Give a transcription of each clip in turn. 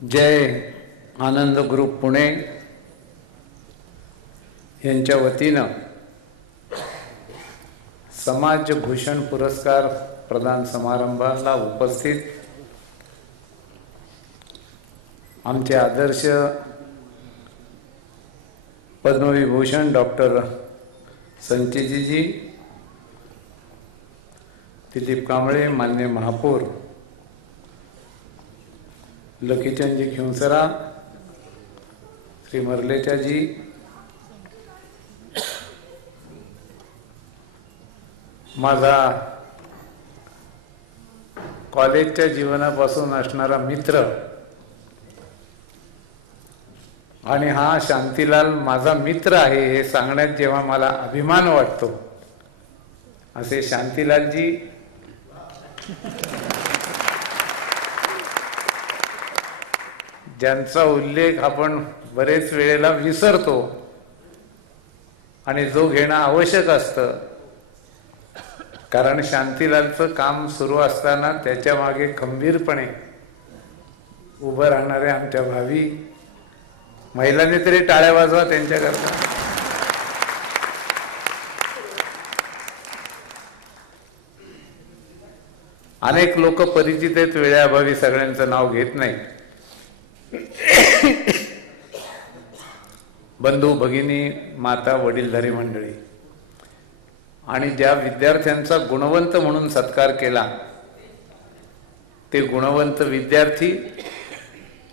जय आनंद group Pune यांच्या वतीनं समाज भूषण पुरस्कार प्रदान समारंभाला उपस्थित आमचे आदर्श पद्मविभूषण डॉक्टर संचेतीजी, दिलीप कांबळे, मान्य महापौर लकीचंदजी खिवसरा, श्री मर्लेचाजी, माझा कॉलेजच्या जीवनापासून असणारा मित्र आणि हा शांतीलाल माझा मित्र आहे हे सांगण्यात जेव्हा मला अभिमान वाटतो, असे शांतीलालजी, ज्यांचा उल्लेख आपण बरेच वेळेला विसरतो आणि जो घेणं आवश्यक असतं, कारण शांतीलालचं काम सुरू असताना त्याच्या मागे खंबीरपणे उभं राहणारे आमच्या भावी महिलांनी तरी टाळ्या वाजवा त्यांच्याकरता. अनेक लोक परिचित आहेत, वेळेअभावी सगळ्यांचं नाव घेत नाही. बंधू भगिनी, माता, वडीलधारी मंडळी आणि ज्या विद्यार्थ्यांचा गुणवंत म्हणून सत्कार केला ते गुणवंत विद्यार्थी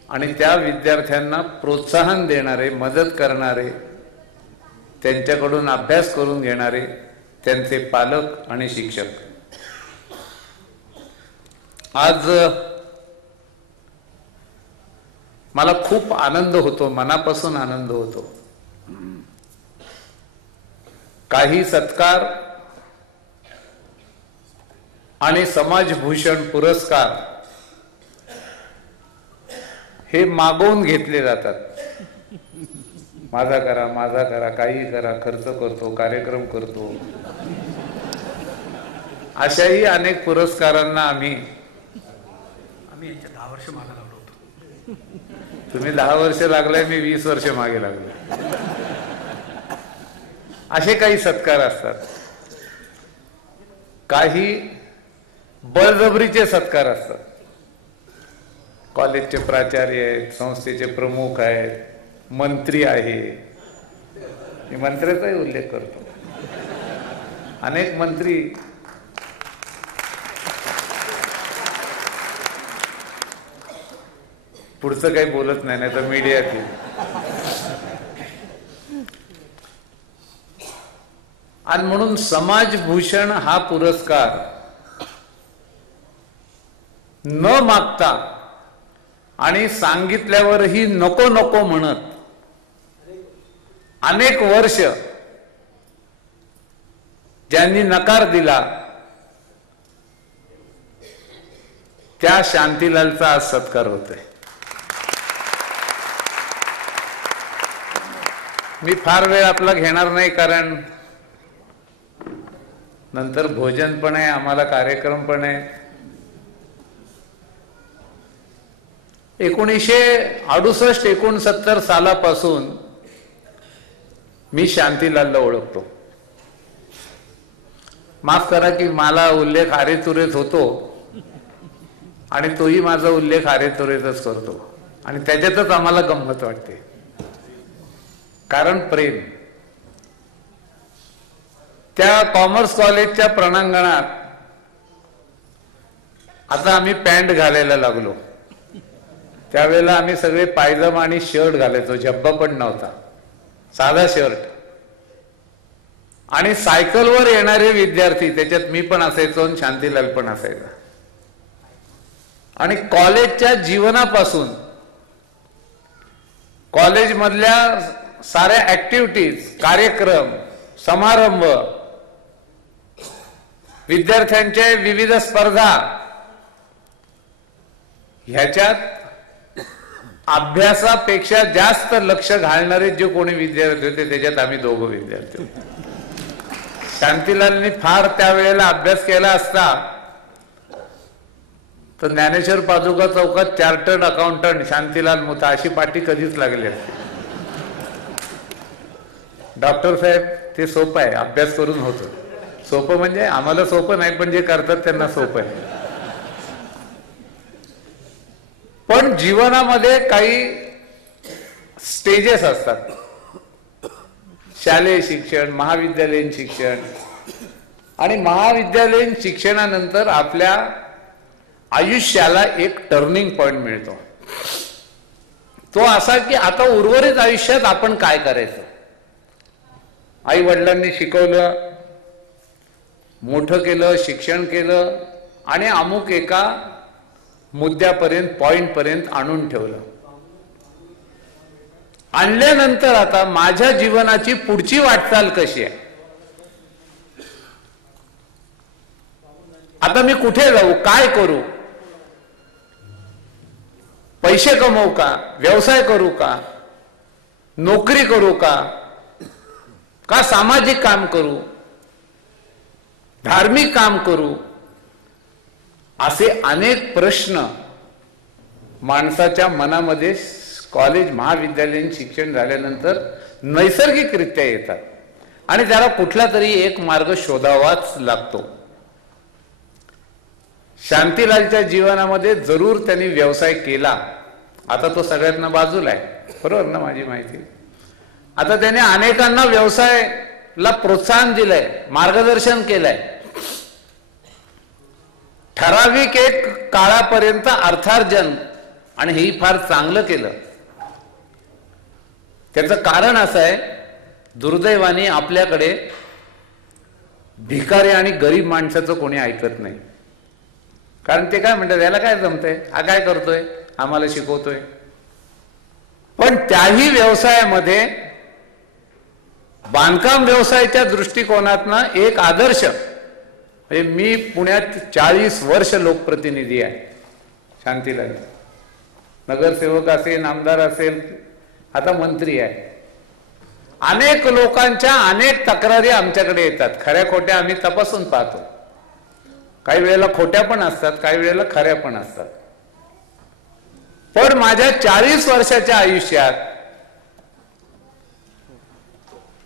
आणि त्या विद्यार्थ्यांना प्रोत्साहन देणारे, मदत करणारे, त्यांच्याकडून अभ्यास करून घेणारे त्यांचे पालक आणि शिक्षक. आज मला खूप आनंद होतो, मनापासून आनंद होतो. काही सत्कार आणि समाजभूषण पुरस्कार हे मागवून घेतले जातात. माझा करा, माझा करा, काही करा, खर्च करतो, कार्यक्रम करतो. अशाही अनेक पुरस्कारांना आम्ही यांच्या 10 वर्ष मागे लागलो होतो. तुम्ही 10 वर्ष लागलाय, मी 20 वर्ष मागे लागलो. असे काही सत्कार असतात. काही बळजबरीचे सत्कार असतात. कॉलेजचे प्राचार्य आहेत, संस्थेचे प्रमुख आहेत, मंत्री आहे. मी मंत्र्याचाही उल्लेख करतो. अनेक मंत्री पुढचं काही बोलत नाही, नाही तर मीडियात येईल. आणि म्हणून समाजभूषण हा पुरस्कार न मागता आणि सांगितल्यावरही नको नको म्हणत अनेक वर्ष ज्यांनी नकार दिला त्या शांतीलालचा आज सत्कार होतोय. मी फार वेळ आपला घेणार नाही, कारण नंतर भोजन पण आहे, आम्हाला कार्यक्रम पण आहे. 1968-69 सालापासून मी शांतीलालला ओळखतो. माफ करा की मला उल्लेख आरेतुरेत होतो आणि तोही माझा उल्लेख आरेतुरेतच करतो आणि त्याच्यातच आम्हाला गंमत वाटते, कारण प्रेम. त्या कॉमर्स कॉलेजच्या प्रणांगणात आता आम्ही पॅन्ट घालायला लागलो. त्यावेळेला आम्ही सगळे पायजमा आणि शर्ट घालायचो, झब्बा पण नव्हता, साधा शर्ट. आणि सायकलवर येणारे विद्यार्थी, त्याच्यात मी पण असायचो आणि शांतीलाल पण असायचा. आणि कॉलेजच्या जीवनापासून कॉलेजमधल्या साऱ्या ऍक्टिव्हिटीज, कार्यक्रम, समारंभ, विद्यार्थ्यांच्या विविध स्पर्धा, ह्याच्यात अभ्यासापेक्षा जास्त लक्ष घालणारे जे कोणी विद्यार्थी होते त्याच्यात आम्ही दोघं विद्यार्थी होतो. शांतीलालनी फार त्यावेळेला अभ्यास केला असता तर ज्ञानेश्वर पादुका चौकात चार्टर्ड अकाउंटंट शांतीलाल मुथा अशी पाटी कधीच लागली असते. डॉक्टर साहेब ते सोपं आहे, अभ्यास करून होतं. सोपं म्हणजे आम्हाला सोपं नाही, पण जे करतात त्यांना सोपं आहे. पण जीवनामध्ये काही स्टेजेस असतात. शालेय शिक्षण, महाविद्यालयीन शिक्षण आणि महाविद्यालयीन शिक्षणानंतर आपल्या आयुष्याला एक टर्निंग पॉइंट मिळतो. तो असा की आता उर्वरित आयुष्यात आपण काय करायचं. आई वडिलांनी शिकवलं, मोठं केलं, शिक्षण केलं आणि अमुक एका मुद्द्यापर्यंत, पॉइंट पर्यंत आणून ठेवलं. आणल्यानंतर आता माझ्या जीवनाची पुढची वाटचाल कशी आहे. आता मी कुठे जाऊ, काय करू, पैसे कमवू का, व्यवसाय करू का, नोकरी करू का सामाजिक काम करू, धार्मिक काम करू, असे अनेक प्रश्न माणसाच्या मनामध्ये कॉलेज, महाविद्यालयीन शिक्षण झाल्यानंतर नैसर्गिकरित्या येतात आणि त्याला कुठला तरी एक मार्ग शोधावाच लागतो. शांतीलालच्या जीवनामध्ये जरूर त्यांनी व्यवसाय केला. आता तो सगळ्यांना बाजूला आहे, बरोबर ना माझी माहिती. आता त्याने अनेकांना व्यवसायाला प्रोत्साहन दिलंय, मार्गदर्शन केलंय. ठराविक एक काळापर्यंत अर्थार्जन, आणि हेही फार चांगलं केलं. त्याचं कारण असं आहे, दुर्दैवाने आपल्याकडे भिकारी आणि गरीब माणसाचं कोणी ऐकत नाही. कारण ते काय म्हणतात, याला काय जमतंय, हा काय करतोय, आम्हाला शिकवतोय. पण त्याही व्यवसायामध्ये बांधकाम व्यवसायाच्या दृष्टिकोनातनं एक आदर्श, म्हणजे मी पुण्यात 40 वर्ष लोकप्रतिनिधी आहे. शांतीलाल नगरसेवक असेल, आमदार असेल, आता मंत्री आहे. अनेक लोकांच्या अनेक तक्रारी आमच्याकडे येतात. खऱ्या खोट्या आम्ही तपासून पाहतो. काही वेळेला खोट्या पण असतात, काही वेळेला खऱ्या पण असतात. पण माझ्या 40 वर्षाच्या आयुष्यात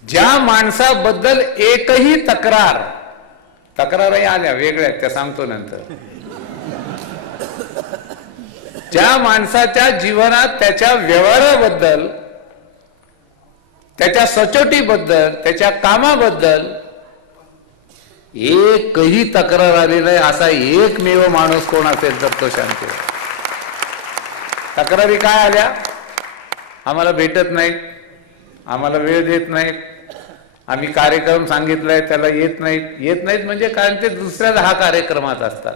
ज्या माणसाबद्दल एकही तक्रारही आल्या वेगळ्या, त्या सांगतो नंतर. ज्या माणसाच्या जीवनात त्याच्या व्यवहाराबद्दल, त्याच्या सचोटीबद्दल, त्याच्या कामाबद्दल एकही तक्रार आली नाही, असा एकमेव माणूस कोण असेल तर तो शांतीलाल. तक्रारी काय आल्या, आम्हाला भेटत नाही, आम्हाला वेळ देत नाहीत, आम्ही कार्यक्रम सांगितलाय त्याला येत नाहीत म्हणजे कारण ते दुसऱ्या 10 कार्यक्रमात असतात.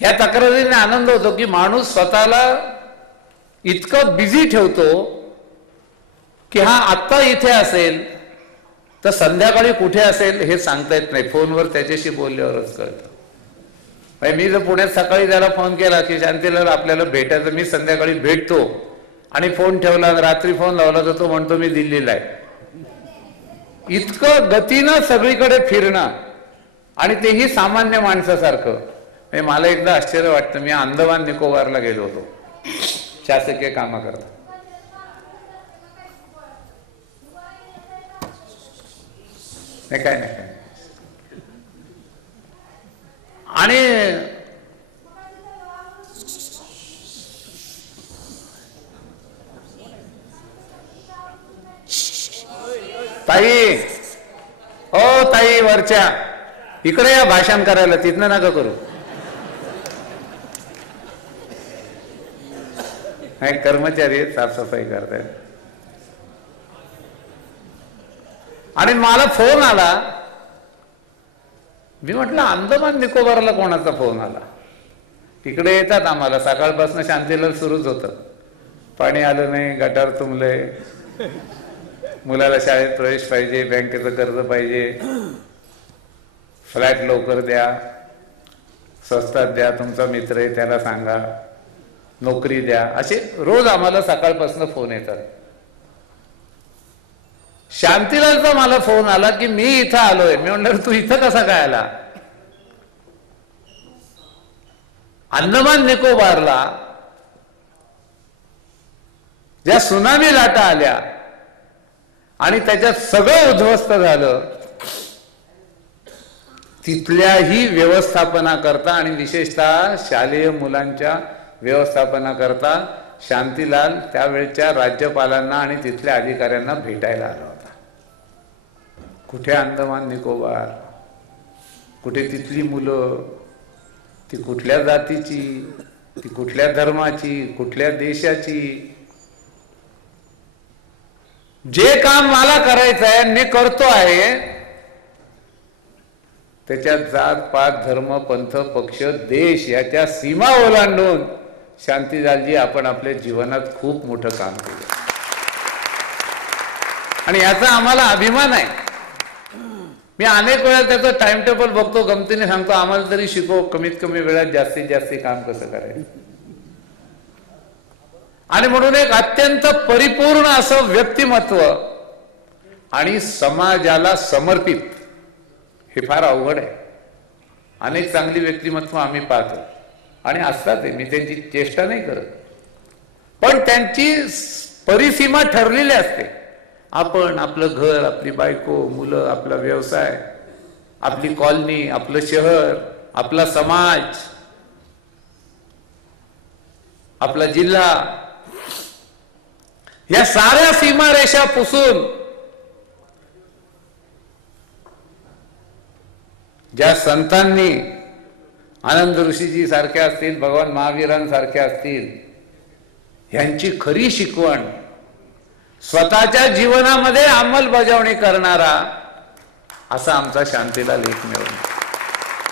ह्या तक्रारीने आनंद होतो की माणूस स्वतःला इतकं बिझी ठेवतो की हा आत्ता इथे असेल तर संध्याकाळी कुठे असेल हे सांगता येत नाही. फोनवर त्याच्याशी बोलल्यावरच कळतं. मी जर पुण्यात सकाळी त्याला फोन केला की शांतीलाल आपल्याला भेटायचं, मी संध्याकाळी भेटतो, आणि फोन ठेवला, रात्री फोन लावला तर तो म्हणतो मी दिल्लीला आहे. इतकं गतीनं सगळीकडे फिरणं, आणि तेही सामान्य माणसासारखं. मला एकदा आश्चर्य वाटतं, मी अंदमान निकोबारला गेलो होतो शासकीय कामाकरता. काय नाही, आणि ताई, ओ ताई वरच्या इकडे या भाषण करायला, तिथनं नका करू. नाही, कर्मचारी साफसफाई करतायत. आणि मला फोन आला, मी म्हटलं अंदमान निकोबारला कोणाचा फोन आला. तिकडे येतात आम्हाला, सकाळपासून शांतीलाल सुरूच होतं. पाणी आलं नाही, गटार तुंबले, मुलाला शाळेत प्रवेश पाहिजे, बँकेचं कर्ज पाहिजे, फ्लॅट लवकर द्या, स्वस्तात द्या, तुमचा मित्र आहे त्याला सांगा, नोकरी द्या, असे रोज आम्हाला सकाळपासून फोन येतात. शांतीलालचा मला फोन आला की मी इथं आलोय. मी म्हणलं तू इथं कसा काय आला. अंदमान निकोबारला ज्या सुनामी लाटा आल्या आणि त्याच्यात सगळं उद्ध्वस्त झालं, तिथल्याही व्यवस्थापनाकरता आणि विशेषतः शालेय मुलांच्या व्यवस्थापनाकरता शांतीलाल त्यावेळच्या राज्यपालांना आणि तिथल्या अधिकाऱ्यांना भेटायला आला होता. कुठे अंदमान निकोबार, कुठे तिथली मुलं, ती कुठल्या जातीची, ती कुठल्या धर्माची, कुठल्या देशाची. जे काम मला करायचं आहे मी करतो आहे, त्याच्यात जात पात धर्म पंथ पक्ष देश याच्या सीमा ओलांडून शांतीलालजी आपण आपल्या जीवनात खूप मोठं काम केलं आणि याचा आम्हाला अभिमान आहे. मी अनेक वेळा त्याचं टाइम टेबल बघतो, गमतीने सांगतो आम्हाला तरी शिकव, कमीत कमी वेळात जास्तीत जास्त काम कसं करायचं. आणि म्हणून एक अत्यंत परिपूर्ण असं व्यक्तिमत्व आणि समाजाला समर्पित, हे फार अवघड आहे. अनेक चांगली व्यक्तिमत्व आम्ही पाहतो आणि असतात, मी त्यांची चेष्टा नाही करत, पण त्यांची परिसीमा ठरलेली असते. आपण आपलं घर, आपली बायको, मुलं, आपला व्यवसाय, आपली कॉलनी, आपलं शहर, आपला समाज, आपला जिल्हा, या साऱ्या सीमारेषा पुसून ज्या संतांनी, आनंद ऋषीजी सारख्या असतील, भगवान महावीरांसारख्या असतील, यांची खरी शिकवण स्वतःच्या जीवनामध्ये अंमलबजावणी करणारा असा आमचा शांतीलाल एकमेव.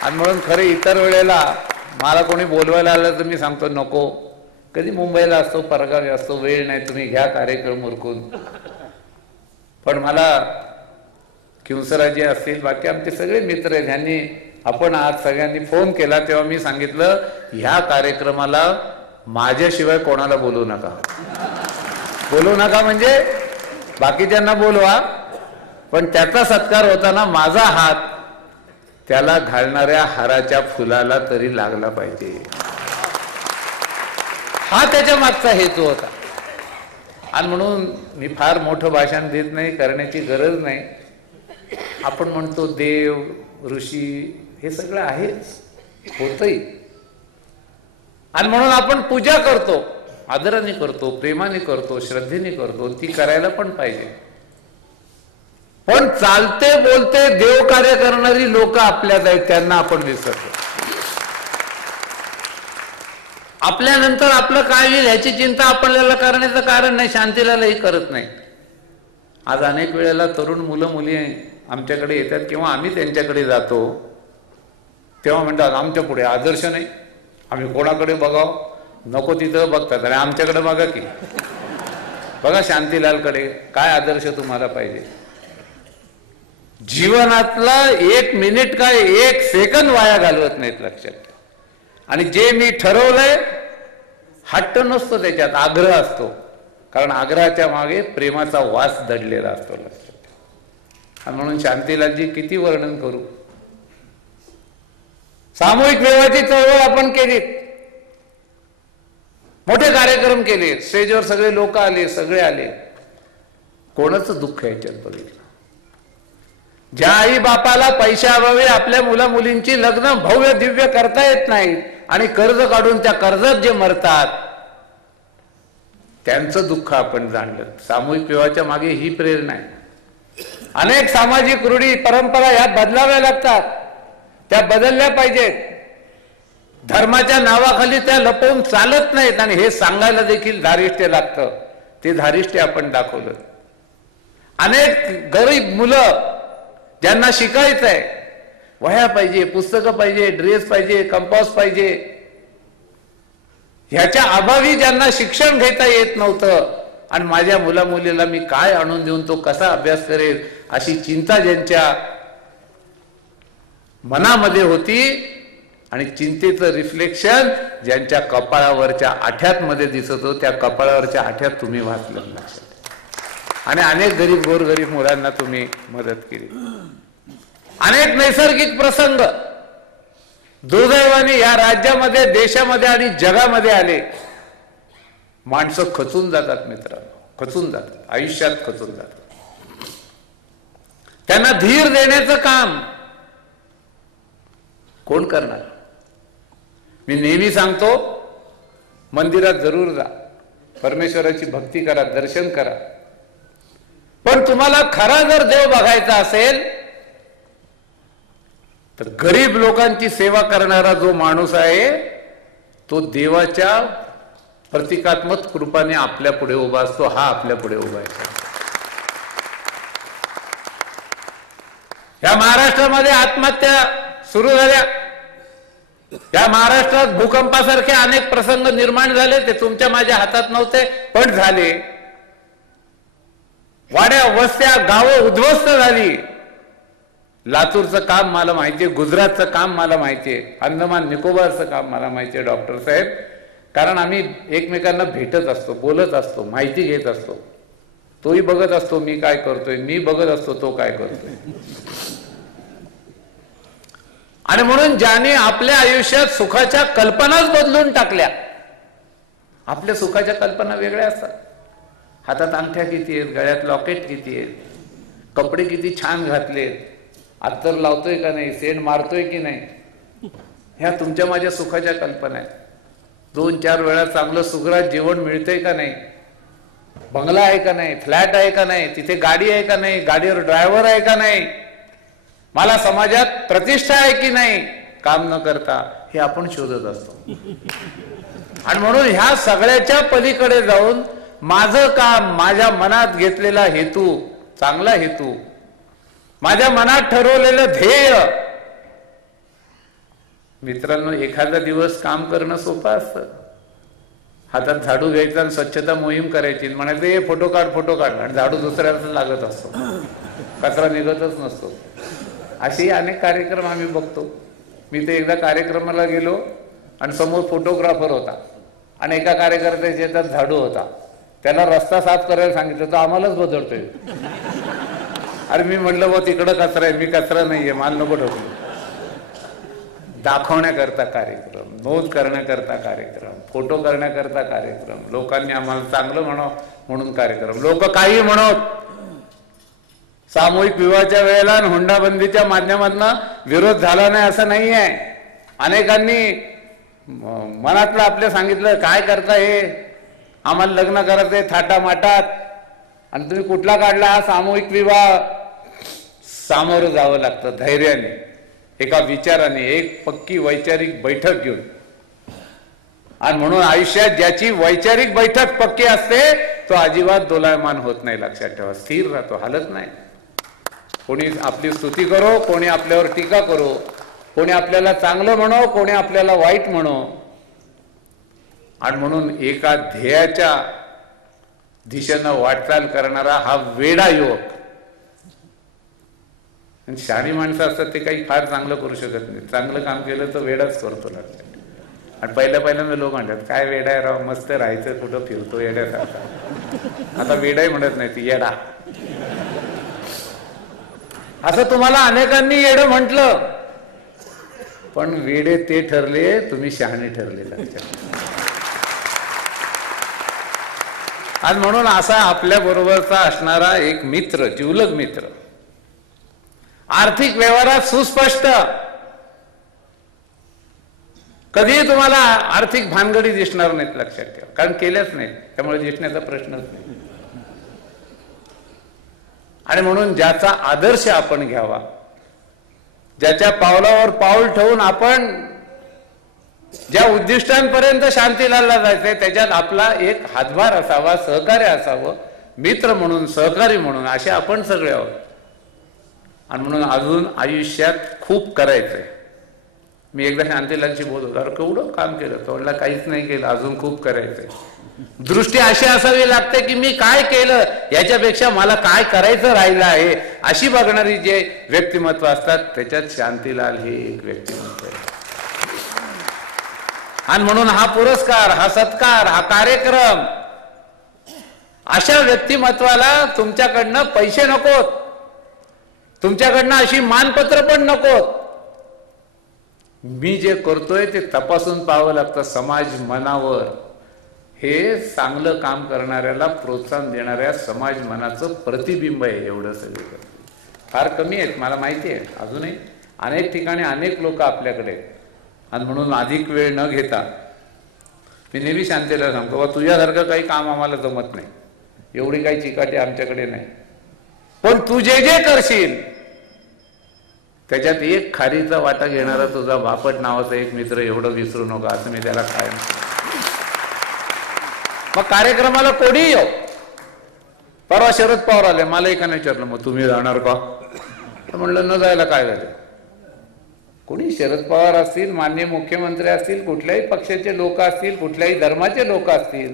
आणि म्हणून खरे इतर वेळेला मला कोणी बोलवायला आलं तर मी सांगतो नको, कधी मुंबईला असतो, परगावी असतो, वेळ नाही, तुम्ही घ्या कार्यक्रम उरकून. पण मला किंसराजी असतील, बाकी आमचे सगळे मित्र आहेत, ह्यांनी आपण आज सगळ्यांनी फोन केला तेव्हा मी सांगितलं ह्या कार्यक्रमाला माझ्याशिवाय कोणाला बोलवू नका. बोलवू नका म्हणजे बाकीच्यांना बोलवा, पण त्याचा सत्कार होताना माझा हात त्याला घालणाऱ्या हाराच्या फुलाला तरी लागला पाहिजे. हा त्याच्या मागचा हेतू होता. आणि म्हणून मी फार मोठं भाषण देत नाही, करण्याची गरज नाही. आपण म्हणतो देव ऋषी हे सगळं आहेच, होतही. आणि म्हणून आपण पूजा करतो, आदराने करतो, प्रेमाने करतो, श्रद्धेने करतो, ती करायला पण पाहिजे. पण चालते बोलते देव कार्य करणारी लोक आपल्यात आहेत, त्यांना आपण विसरतो. आपल्यानंतर आपलं काय होईल ह्याची चिंता आपल्याला करण्याचं कारण नाही, शांतीलालही करत नाही. आज अनेक वेळेला तरुण मुलं मुली आमच्याकडे येतात किंवा आम्ही त्यांच्याकडे जातो तेव्हा म्हणतात आमच्या पुढे आदर्श नाही, आम्ही कोणाकडे बघावं, नको तिथं बघतात, आणि आमच्याकडे बघा की, बघा शांतीलालकडे, काय आदर्श तुम्हाला पाहिजे. जीवनातला एक मिनिट काय एक सेकंद वाया घालवत नाहीत, लक्षात ठेवा. आणि जे मी ठरवलंय, हट्ट नसतो त्याच्यात, आग्रह असतो, कारण आग्रहाच्या मागे प्रेमाचा वास दडलेला असतो, लक्षात ठेवा. आणि म्हणून शांतीलालजी किती वर्णन करू. सामूहिक विवाहाची चळवळ आपण केली, मोठे कार्यक्रम केले, स्टेजवर सगळे लोक आले, सगळे आले. कोणाचं दुःख याच्यात बघितलं. ज्या आई बापाला पैशाअभावी आपल्या मुला मुलींची लग्न भव्य दिव्य करता येत नाही आणि कर्ज काढून त्या कर्जात जे मरतात, त्यांचं दुःख आपण जाणलं. सामूहिक विवाहाच्या मागे ही प्रेरणा आहे. अनेक सामाजिक रूढी परंपरा ह्या बदलाव्या लागतात, त्या बदलल्या पाहिजेत. धर्माच्या नावाखाली त्या लपवून चालत नाहीत आणि हे सांगायला देखील धारिष्ट्य लागतं. ते धारिष्ट्य आपण दाखवलं. अनेक गरीब मुलं ज्यांना शिकायचंय, वह्या पाहिजे, पुस्तकं पाहिजे, ड्रेस पाहिजे, कंपास पाहिजे, ह्याच्या अभावी ज्यांना शिक्षण घेता येत नव्हतं आणि माझ्या मुला मुलीला मी काय आणून देऊन तो कसा अभ्यास करेल अशी चिंता ज्यांच्या मनामध्ये होती, आणि चिंतेचं रिफ्लेक्शन ज्यांच्या कपाळावरच्या आठ्यात मध्ये दिसत होतं, त्या कपाळावरच्या आठ्यात तुम्ही वाचलं आणि अनेक गरीब गोरगरीब मुलांना तुम्ही मदत केली. अनेक नैसर्गिक प्रसंग दुर्दैवाने या राज्यामध्ये, देशामध्ये आणि जगामध्ये आले, माणसं खचून जातात मित्रांनो, खचून जातात, आयुष्यात खचून जातात. त्यांना धीर देण्याचं काम कोण करणार? मी नेहमी सांगतो, मंदिरात जरूर जा, परमेश्वराची भक्ती करा, दर्शन करा, पण तुम्हाला खरा जर देव बघायचा असेल तर गरीब लोकांची सेवा करणारा जो माणूस आहे तो देवाच्या प्रतिकात्मक कृपाने आपल्या पुढे उभा असतो. हा आपल्या पुढे उभा आहे. या महाराष्ट्रामध्ये आत्महत्या सुरू झाल्या, या महाराष्ट्रात भूकंपासारखे अनेक प्रसंग निर्माण झाले, ते तुमच्या माझ्या हातात नव्हते पण झाले. वाड्या वस्त्या गावं उद्ध्वस्त झाली. लातूरचं काम मला माहितीये, गुजरातचं काम मला माहितीये, अंदमान निकोबारचं काम मला माहितीये डॉक्टर साहेब, कारण आम्ही एकमेकांना भेटत असतो, बोलत असतो, माहिती घेत असतो. तोही बघत असतो मी काय करतोय, मी बघत असतो तो काय करतोय. आणि म्हणून ज्याने आपल्या आयुष्यात सुखाच्या कल्पनाच बदलून टाकल्या. आपल्या सुखाच्या कल्पना वेगळ्या असतात. हातात अंगठ्या किती आहेत, गळ्यात लॉकेट किती आहेत, कपडे किती छान घातलेत, अत्तर लावतोय का नाही, सेंट मारतोय की नाही, ह्या तुमच्या माझ्या सुखाच्या कल्पना आहेत. 2-4 वेळा चांगलं सुग्रास जेवण मिळतंय का नाही, बंगला आहे का नाही, फ्लॅट आहे का नाही, तिथे गाडी आहे का नाही, गाडीवर ड्रायव्हर आहे का नाही, मला समाजात प्रतिष्ठा आहे की नाही, काम न करता हे आपण शोधत असतो. आणि म्हणून ह्या सगळ्याच्या पलीकडे जाऊन माझं काम, माझ्या मनात घेतलेला हेतू, चांगला हेतू, माझ्या मनात ठरवलेलं ध्येय. मित्रांनो, एखादा दिवस काम करणं सोपं असतं. हातात झाडू घ्यायचा आणि स्वच्छता मोहीम करायची, म्हणायचं फोटो काढ, आणि झाडू दुसऱ्याला लागत असतो, कचरा निघतच नसतो. असे अनेक कार्यक्रम आम्ही बघतो. मी ते एकदा कार्यक्रमाला गेलो आणि समोर फोटोग्राफर होता आणि एका कार्यकर्त्याच्या हातात झाडू होता. त्याला रस्ता साफ करायला सांगितलं तर आम्हालाच बदलतोय. अरे मी म्हटलं व तिकडं कचरा आहे, मी कचरा नाहीये, माल नको ठोकू. दाखवण्याकरता कार्यक्रम, नोंद करण्याकरता कार्यक्रम, फोटो करण्याकरता कार्यक्रम, लोकांनी आम्हाला चांगलं म्हणावं म्हणून कार्यक्रम. लोक काही म्हणत. सामूहिक विवाहाच्या वेळेला आणि हुंडाबंदीच्या माध्यमातून विरोध झाला नाही असं नाही आहे. अनेकांनी मनातलं आपल्या सांगितलं, काय करता हे, आम्हाला लग्न करायचंय थाटामाटात, आणि तुम्ही कुठला काढला हा सामूहिक विवाह. सामोरं जावं लागतं धैर्याने, एका विचाराने, एक पक्की वैचारिक बैठक घेऊन. आणि म्हणून आयुष्यात ज्याची वैचारिक बैठक पक्की असते तो अजिबात दोलायमान होत नाही. लक्षात ठेवा, स्थिर राहतो, हलत नाही. कोणी आपली स्तुती करो, कोणी आपल्यावर टीका करो, कोणी आपल्याला चांगलं म्हणो, कोणी आपल्याला वाईट म्हणो. आणि म्हणून एका ध्येयाच्या दिशेनं वाटचाल करणारा हा वेडा युवक. शहाणी माणसं असतात ते काही फार चांगलं करू शकत नाही. चांगलं काम केलं तर वेडाच करतो लागतं. आणि पहिल्यांदा लोक म्हणतात काय वेडा आहे राव, मस्त राहायचं, कुठं फिरतो येड्यासारखा. आता वेडाही म्हणत नाही, ती येडा. असं तुम्हाला अनेकांनी येडं म्हटलं, पण वेडे ते ठरले, तुम्ही शहाणे ठरले. लक्षात. आज म्हणून असा आपल्या बरोबरचा असणारा एक मित्र, जिवलग मित्र, आर्थिक व्यवहारात सुस्पष्ट, कधीही तुम्हाला आर्थिक भानगडी दिसणार नाहीत. लक्षात ठेवा, कारण केल्याच नाहीत, त्यामुळे दिसण्याचा प्रश्नच नाही. आणि म्हणून ज्याचा आदर्श आपण घ्यावा, ज्याच्या पावलावर पाऊल ठेवून आपण ज्या उद्दिष्टांपर्यंत शांतीलालला जायचंय त्याच्यात आपला एक हातभार असावा, सहकार्य असावं, मित्र म्हणून, सहकारी म्हणून, असे आपण सगळे आहोत. आणि म्हणून अजून आयुष्यात खूप करायचंय. मी एकदा शांतीलालशी बोलतो, अरे केवढं काम केलं, तो म्हणला काहीच नाही केलं, अजून खूप करायचंय. दृष्टी अशी असावी लागते की मी काय केलं याच्यापेक्षा मला काय करायचं राहिलं आहे, अशी बघणारी जे व्यक्तिमत्व असतात त्याच्यात शांतीलाल हे एक व्यक्तिमत्व आहे. आणि म्हणून हा पुरस्कार, हा सत्कार, हा कार्यक्रम, अशा व्यक्तिमत्वाला तुमच्याकडनं पैसे नकोत, तुमच्याकडनं अशी मानपत्र पण नकोत. मी जे करतोय ते तपासून पाहावं लागतं समाज मनावर. हे चांगलं काम करणाऱ्याला प्रोत्साहन देणाऱ्या समाज मनाचं प्रतिबिंब आहे. एवढं सगळं फार कमी आहेत, मला माहिती आहे. अजूनही अनेक ठिकाणी अनेक लोक आपल्याकडे, आणि म्हणून अधिक वेळ न घेता मी नेहमी शांतीला सांगतो, बा तुझ्यासारखं काही काम आम्हाला जमत नाही, एवढी काही चिकाटी आमच्याकडे नाही, पण तू जे जे करशील त्याच्यात एक खारीचा वाटा घेणारा तुझा बापट नावाचा एक मित्र एवढं विसरू नका, असं मी त्याला कायम. मग कार्यक्रमाला कोणी येऊ. परवा शरद पवार आले, मला एकाने विचारलं मग तुम्ही जाणार का, म्हणलं न जायला काय झालं. कोणी शरद पवार असतील, माननीय मुख्यमंत्री असतील, कुठल्याही पक्षाचे लोक असतील, कुठल्याही धर्माचे लोक असतील,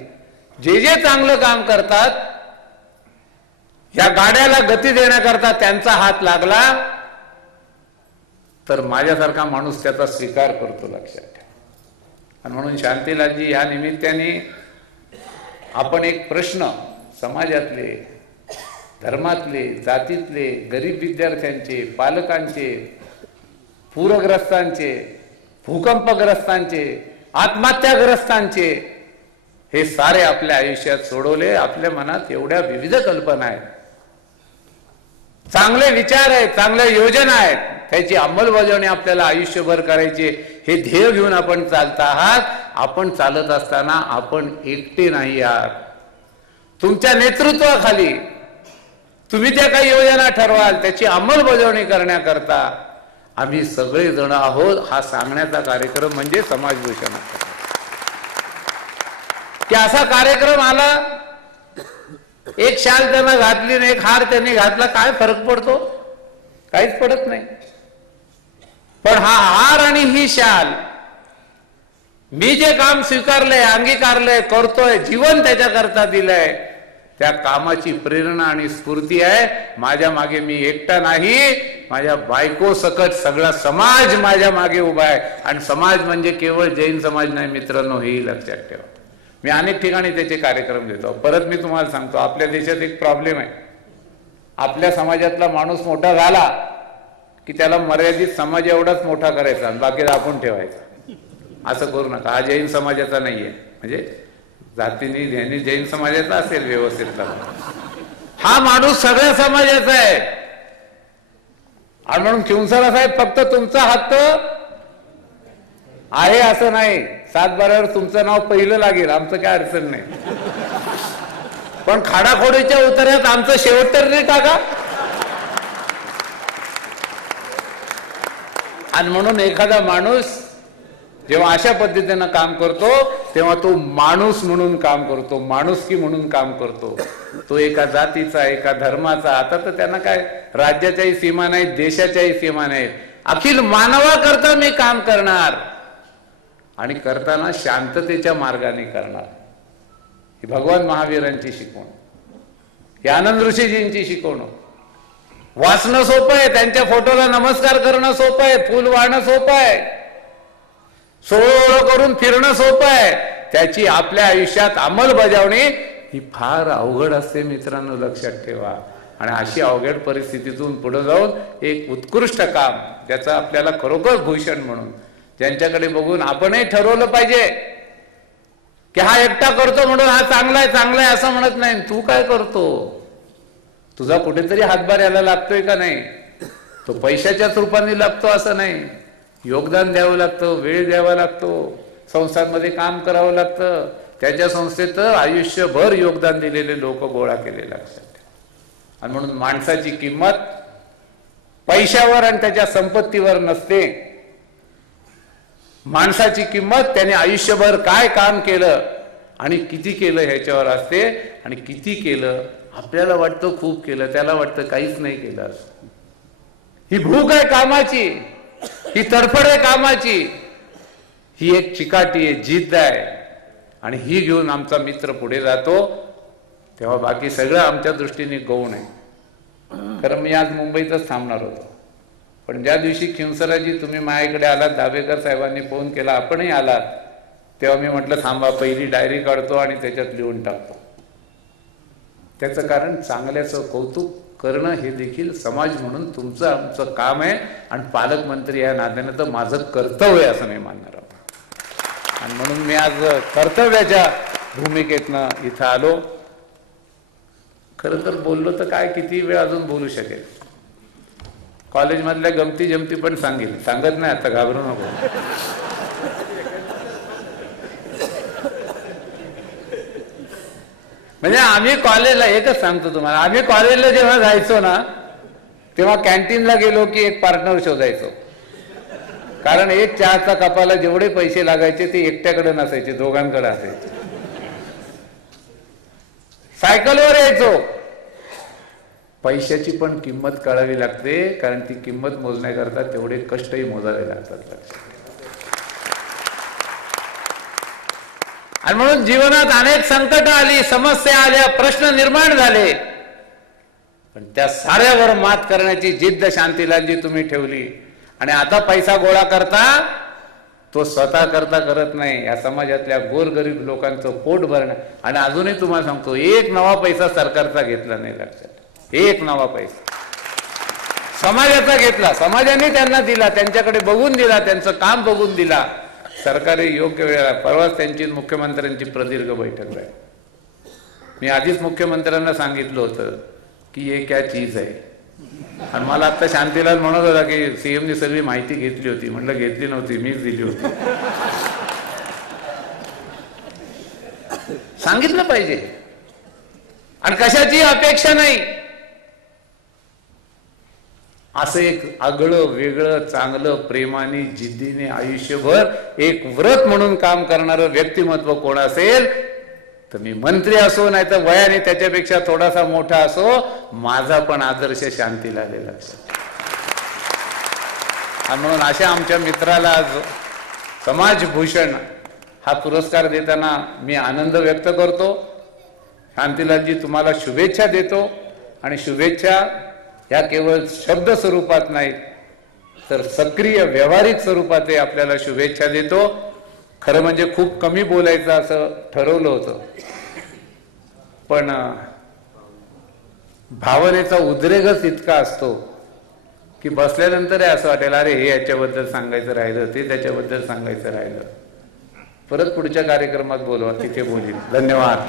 जे जे चांगलं काम करतात या गाड्याला गती देण्याकरता त्यांचा हात लागला तर माझ्यासारखा माणूस त्याचा स्वीकार करतो, लक्षात ठेवा. आणि म्हणून शांतीलालजी या निमित्ताने आपण एक प्रश्न समाजातले, धर्मातले, जातीतले, गरीब विद्यार्थ्यांचे, पालकांचे, पूरग्रस्तांचे, भूकंपग्रस्तांचे, आत्महत्याग्रस्तांचे, हे सारे आपल्या आयुष्यात सोडवले. आपल्या मनात एवढ्या विविध कल्पना आहेत, चांगले विचार आहेत, चांगल्या योजना आहेत, त्याची अंमलबजावणी आपल्याला आयुष्यभर करायची. हे ध्येय घेऊन आपण चालत आहात. आपण चालत असताना आपण एकटे नाही आहात. तुमच्या नेतृत्वाखाली तुम्ही त्या काही योजना ठरवाल, त्याची अंमलबजावणी करण्याकरता आम्ही सगळे जण आहोत. हा सांगण्याचा कार्यक्रम म्हणजे समाजभूषण. की असा कार्यक्रम आला, एक शाल त्यांना घातली आणि एक हार त्यांनी घातला, काय फरक पडतो? काहीच पडत नाही. पण हा हार आणि ही शाल, मी जे काम स्वीकारलंय, अंगीकारलंय, करतोय, जीवन त्याच्याकरता दिलंय, त्या कामाची प्रेरणा आणि स्फूर्ती आहे. माझ्या मागे मी एकटा नाही, माझ्या बायको सकट सगळा समाज माझ्या मागे उभा आहे. आणि समाज म्हणजे केवळ जैन समाज नाही मित्रांनो, हेही लक्षात ठेवा. मी अनेक ठिकाणी त्याचे कार्यक्रम देतो. परत मी तुम्हाला सांगतो, आपल्या देशात एक प्रॉब्लेम आहे. आपल्या समाजातला माणूस मोठा झाला की त्याला मर्यादित समाज एवढाच मोठा करायचा आणि बाकी आपण ठेवायचा. असं करू नका. हा जैन समाजाचा नाहीये, म्हणजे जातीने ध्यानी जैन समाजाचा असेल व्यवस्थित. हा माणूस सगळ्या समाजाचा आहे. आणि म्हणून खिंवसरा साहेब फक्त तुमचा हक्क आहे असं नाही. 7/12 तुमचं नाव पहिलं लागेल, आमचं काय अडचण नाही. पण खाडाखोडीच्या उतऱ्यात आमचं शेवट तर नाही टाका. आणि म्हणून एखादा माणूस जेव्हा अशा पद्धतीनं काम करतो तेव्हा तो माणूस म्हणून काम करतो, माणुसकी म्हणून काम करतो. तो एका जातीचा, एका धर्माचा, आता तर त्यांना काय राज्याच्याही सीमा नाहीत, देशाच्याही सीमा नाहीत. अखिल मानवाकरता मी काम करणार आणि करताना शांततेच्या मार्गाने करणार. ही भगवान महावीरांची शिकवण, ही आनंद ऋषीजींची शिकवणूक. वाचणं सोपं आहे, त्यांच्या फोटोला नमस्कार करणं सोपं आहे, फुल वाहणं सोपं आहे, सोहळं करून फिरणं सोपं आहे. त्याची आपल्या आयुष्यात अंमलबजावणी ही फार अवघड असते मित्रांनो, लक्षात ठेवा. आणि अशी अवघड परिस्थितीतून पुढे जाऊन एक उत्कृष्ट काम, ज्याचं आपल्याला खरोखर भूषण म्हणून ज्यांच्याकडे बघून आपणही ठरवलं पाहिजे की हा एकटा करतो म्हणून हा चांगला आहे, चांगला आहे असं म्हणत नाही. तू काय करतो? तुझा कुठेतरी हातभार यायला लागतोय का नाही? तो पैशाच्याच रूपाने लागतो असं नाही. योगदान द्यावं लागतं, वेळ द्यावा लागतो, संस्थांमध्ये काम करावं लागतं. त्याच्या संस्थेत आयुष्यभर योगदान दिलेले लोक गोळा केलेले असतात. आणि म्हणून माणसाची किंमत पैशावर आणि त्याच्या संपत्तीवर नसते. माणसाची किंमत त्याने आयुष्यभर काय काम केलं आणि किती केलं ह्याच्यावर असते. आणि किती केलं आपल्याला वाटतं खूप केलं, त्याला वाटतं काहीच नाही केलं. ही भूक आहे कामाची, ही तडफड आहे कामाची, ही एक चिकाटी आहे, जिद्द आहे. आणि ही घेऊन आमचा मित्र पुढे जातो तेव्हा बाकी सगळं आमच्या दृष्टीने गौण आहे. खरं मी आज मुंबईतच थांबणार होतो, पण ज्या दिवशी खिंवसराजी तुम्ही माझ्याकडे आलात, दाभेकर साहेबांनी फोन केला, आपणही आलात, तेव्हा मी म्हटलं थांबा, पहिली डायरी काढतो आणि त्याच्यात लिहून टाकतो. त्याचं कारण चांगल्याचं कौतुक करणं हे देखील समाज म्हणून तुमचं आमचं काम आहे आणि पालकमंत्री या नात्यानं तर माझं कर्तव्य असं मी मानणार आहोत. आणि म्हणून मी आज कर्तव्याच्या भूमिकेतनं इथं आलो. खरं तर बोललो तर काय किती वेळ अजून बोलू शकेल. कॉलेजमधल्या गमती जमती पण सांगत नाही आता, घाबरू नको. म्हणजे आम्ही कॉलेजला एकच सांगतो तुम्हाला, आम्ही कॉलेजला जेव्हा जायचो ना तेव्हा कॅन्टीनला गेलो की एक पार्टनर शोधायचो. कारण एक चहाचा कपाला जेवढे पैसे लागायचे ते एकट्याकडे नसायचे, दोघांकडे असायचे. सायकलवर यायचो. पैशाची पण किंमत कळावी लागते, कारण ती किंमत मोजण्याकरता तेवढे कष्टही मोजावे लागतात. आणि म्हणून जीवनात अनेक संकट आली, समस्या आल्या, प्रश्न निर्माण झाले, पण त्या साऱ्यावर मात करण्याची जिद्द शांतीलालजी तुम्ही ठेवली. आणि आता पैसा गोळा करता तो स्वतः करता करत नाही, या समाजातल्या गोरगरीब लोकांचं पोट भरणं. आणि अजूनही तुम्हाला सांगतो, एक नवा पैसा सरकारचा घेतला नाही. लक्षात, एक नवा पैसा समाजाचा घेतला. समाजाने त्यांना दिला, त्यांच्याकडे बघून दिला, त्यांचं काम बघून दिला. सरकारी योग्य वेळेला. परवाच त्यांची मुख्यमंत्र्यांची प्रदीर्घ बैठक आहे. मी आधीच मुख्यमंत्र्यांना सांगितलं होतं की हे क्या चीज आहे. आणि मला आता शांतीलाल म्हणत होता की सीएमनी सगळी माहिती घेतली होती. म्हटलं घेतली नव्हती, मीच दिली होती. सांगितलं पाहिजे. आणि कशाची अपेक्षा नाही. असं एक आगळं वेगळं चांगलं प्रेमाने जिद्दीने आयुष्यभर एक व्रत म्हणून काम करणारं व्यक्तिमत्व कोण असेल तर मी मंत्री असो नाही तर वयाने त्याच्यापेक्षा थोडासा मोठा असो, माझा पण आदर्श शांतीलाल आहे. लक्षात. आणि म्हणून अशा आमच्या मित्राला आज समाजभूषण हा पुरस्कार देताना मी आनंद व्यक्त करतो. शांतीलालजी तुम्हाला शुभेच्छा देतो. आणि शुभेच्छा या केवळ शब्द स्वरूपात नाही तर सक्रिय व्यावहारिक स्वरूपात आपल्याला शुभेच्छा देतो. खरं म्हणजे खूप कमी बोलायचं असं ठरवलं होतं, पण भावनेचा उद्रेकच इतका असतो की बसल्यानंतर असं वाटेल अरे हे याच्याबद्दल सांगायचं राहिलं, ते त्याच्याबद्दल सांगायचं राहिलं. परत पुढच्या कार्यक्रमात बोलवा, तिथे बोलीन. धन्यवाद.